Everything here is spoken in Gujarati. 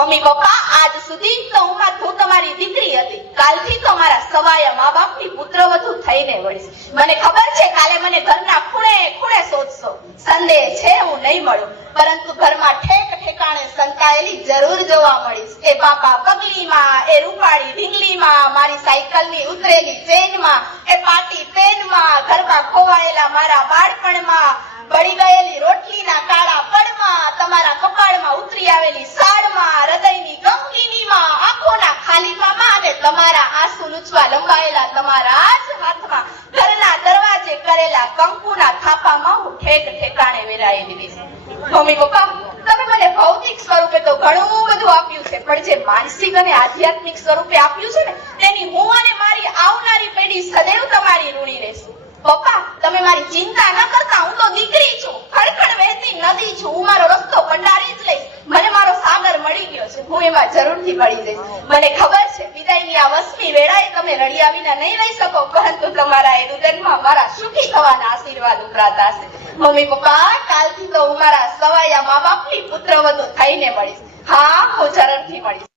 મમ્મી પપ્પા આજ સુધી તો હું તમારી દીકરી હતી, કાલથી તો મારા સવાયા મા બાપની પુત્રવધુ થઈને વળીશ. મને ખબર છે કાલે મને ઘરના ખૂણે ખૂણે શોધશો, સંદેહ છે હું નહીં મળું, પરંતુ ઘરમાં ઠેક ઠેકાણે સંતાયેલી જરૂર જોવા મળીશ. એ બાપા પગલીમાં, એ રૂપાળી ઢીંગલીમાં, મારી સાયકલની ઉતરેલી ચેનમાં, એ પાટી પેનમાં, ઘરમાં ખોવાયેલા મારા બાળપણમાં, બળી ગયેલી રોટલીના કાળા પડમાં, તમારા કપાળમાં ઉતરી આવેલી સાડમાં, હૃદયની ગમગીનીમાં, આંખોના ખાલીપામાં અને તમારા આંસુ લૂછવા લંબાયેલા તમારા જ હાથમાં, ઘરના દરવાજે કરેલા કંકુના થાપામાં હું ઠેક ઠેકાણે વેરાયેલી રહીશ. મમ્મી પપ્પા, તમે મને ભૌતિક સ્વરૂપે તો ઘણું બધું આપ્યું છે, પણ જે માનસિક અને આધ્યાત્મિક સ્વરૂપે આપ્યું છે ને, તેની હું અને મારી આવનારી પેઢી સદૈવ તમારી ઋણી રહેશું. પપ્પા, તમે મારી ચિંતા ન કરતા, હું તો દીકરી છું, ખડખડ વહેતી નદી છું, હું મારો રસ્તો કંડારી જ લઈશ. મને મારો સાગર મળી ગયો છે, હું એમાં જરૂરથી પડી જઈશ. મને ખબર છે વિદાયની આ વસમી વેળાએ તમે રડ્યા વિના નહીં રહી શકો, પરંતુ તમારા એ રુદનમાં મારા સુખી થવાના આશીર્વાદ ઉભરાતા હશે. મમ્મી પપ્પા, કાલથી તો હું મારા સવાયા મા બાપની પુત્રવધુ થઈને મળીશ. હા, હું જરૂરથી મળીશ.